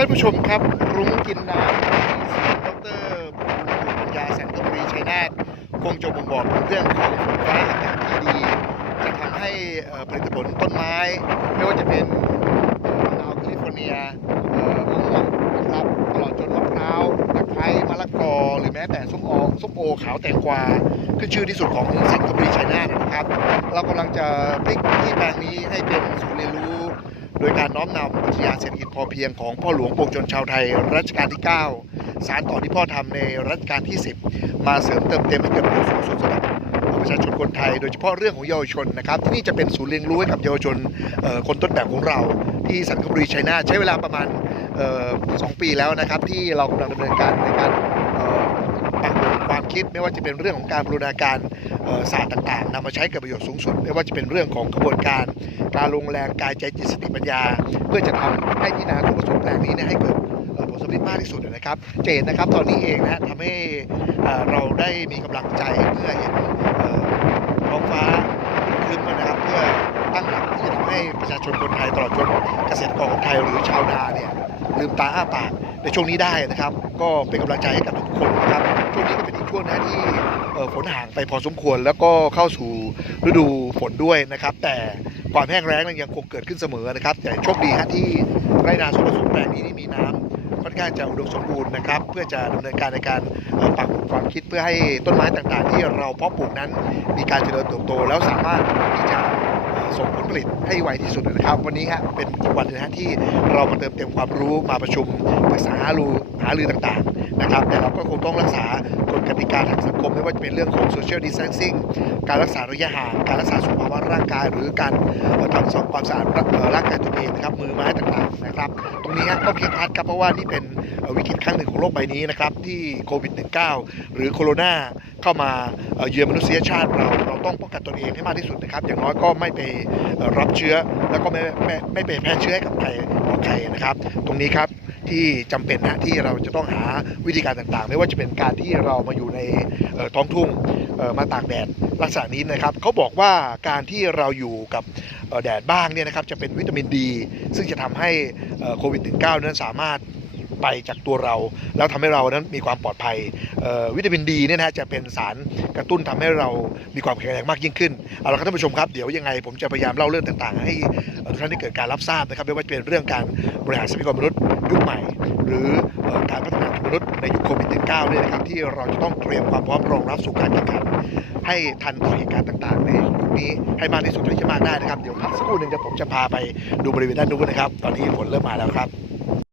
ท่านผู้ชมครับ รุ้งกินน้ำดรภูมิปัญญาแสงตะปรีชัยนาทคงจะบ่งบอกถึงเรื่องของฝนฟ้าอากาศที่ดี จะทำให้ผลิตผลต้นไม้ ไม่ว่าจะเป็นมะนาวแคลิฟอร์เนียมะม่วงนะครับตลอดจนมะพร้าวตะไคร้มะละกอ หรือแม้แต่ส้มโอส้มโอขาวแตงกวาขึ้นชื่อที่สุดของแสงตะปรีชัยนาทนะครับ เรากำลังจะพลิกที่แปลงนี้ให้เป็นศูนย์เรียนรู้ โดยการน้อมนำปรัชญาเศรษฐกิจพอเพียงของพ่อหลวงปวงชนชาวไทยรัชกาลที่ 9 สารต่อที่พ่อทำในรัชกาลที่ 10 มาเสริมเติมเต็มให้เกิดประโยชน์สูงสุดสำหรับประชาชนคนไทย โดยเฉพาะเรื่องของเยาวชนนะครับที่นี่จะเป็นศูนย์เรียนรู้ให้กับเยาวชนคนต้นแบบของเราที่สันคบุรีชัยนาใช้เวลาประมาณเอ่อสองปีแล้วนะครับที่เรากำลังดำเนินการในการเอ่อปรับปรุง คิด ไม่ว่าจะเป็นเรื่องของการบูรณาการศาสตร์ต่าง ๆนำมาใช้กับประโยชน์สูงสุด ไม่ว่าจะเป็นเรื่องของกระบวนการ การลงแรงกายใจจิตสติปัญญา เพื่อจะทำให้ที่นาทุกผสมแปลงนี้เนี่ยให้เกิดผลสำเร็จมากที่สุดนะครับเห็นนะครับตอนนี้เองนะทำให้เราได้มีกำลังใจเมื่อเห็นท้องฟ้าครึ้มนะครับเพื่อตั้งหลักที่จะทำให้ประชาชนคนไทยตลอดจนเกษตรกรคนไทยหรือชาวนาเนี่ยลืมตาอ้าปากในช่วงนี้ได้นะครับ ก็เป็นกำลังใจให้กับทุกคนนะครับ ห่างไปพอสมควรแล้วก็เข้าสู่ฤดูฝนด้วยนะครับ แต่ความแห้งแล้งนั้นยังคงเกิดขึ้นเสมอนะครับ แต่โชคดีฮะที่ไร่นาสวนผสมแปลงนี้นี่มีน้ำค่อนข้างจะอุดมสมบูรณ์นะครับ เพื่อจะดำเนินการในการปรับความคิดเพื่อให้ต้นไม้ต่างๆ ที่เราเพาะปลูกนั้น มีการเจริญเติบโต แล้วสามารถที่จะส่งผลผลิตให้ไวที่สุดนะครับ วันนี้ฮะเป็นอีกวันนึงฮะที่เรามาเติมเต็มความรู้มาประชุมปรึกษาหารือหารือต่างๆ นะครับ แต่เราก็คงต้องรักษากฎกติกาทางสังคม ไม่ว่าจะเป็นเรื่องของ social distancing การรักษาระยะห่าง การรักษาสุขภาวะร่างกาย หรือการเอ่อทำความสะอาดร่างเอ่อร่างกายตัวเองนะครับมือไม้ต่า นะครับ ตรงนี้ฮะต้องเพียงพัดครับเพราะว่านี่เป็นวิกฤตครั้งหนึ่งของโลกใบนี้นะครับ ที่โควิด -19 หรือโคโรนาเข้ามาเยือนมนุษยชาติเราเราต้องป้องกันตนเองให้มากที่สุดนะครับ อย่างน้อยก็ไม่ไปรับเชื้อ แล้วก็ไม่ไม่ไม่ไปแพร่เชื้อให้กับใครต่อใครนะครับ ตรงนี้ครับที่จำเป็นนะที่เราจะต้องหาวิธีการต่างๆ ไม่ว่าจะเป็นการที่เรามาอยู่ในท้องทุ่ง มาตากแดดลักษณะนี้นะครับเขาบอกว่าการที่เราอยู่กับแดดบ้างเนี่ยนะครับจะเป็นวิตามินดี ซึ่งจะทำให้โควิด -19 นั้นสามารถ ไปจากตัวเรา แล้วทำให้เรานั้นมีความปลอดภัยวิตามินดีเนี่ยนะฮะจะเป็นสารกระตุ้นทำให้เรามีความแข็งแรงมากยิ่งขึ้นเอาละครับท่านผู้ชมครับเดี๋ยวยังไงผมจะพยายามเล่าเรื่องต่างๆ ให้ทุกท่านได้เกิดการรับทราบนะครับไม่ว่าจะเป็นเรื่องการบริหารทรัพยากรมนุษย์ยุคใหม่ หรือการพัฒนามนุษย์ในยุคโควิด -19 เนี่ยนะครับที่เราจะต้องเตรียมความพร้อมรองรับสู่การแข่งขันให้ทันต่อเหตุการณ์ต่างๆ ในยุคนี้ให้มากที่สุดท่าที่จะมากได้นะครับ เดี๋ยวพักสักครู่หนึ่งเดี๋ยวผมจะพาไปดูบริเวณด้านนู้นนะครับ ตอนนี้ฝนเริ่มมาแล้วครับ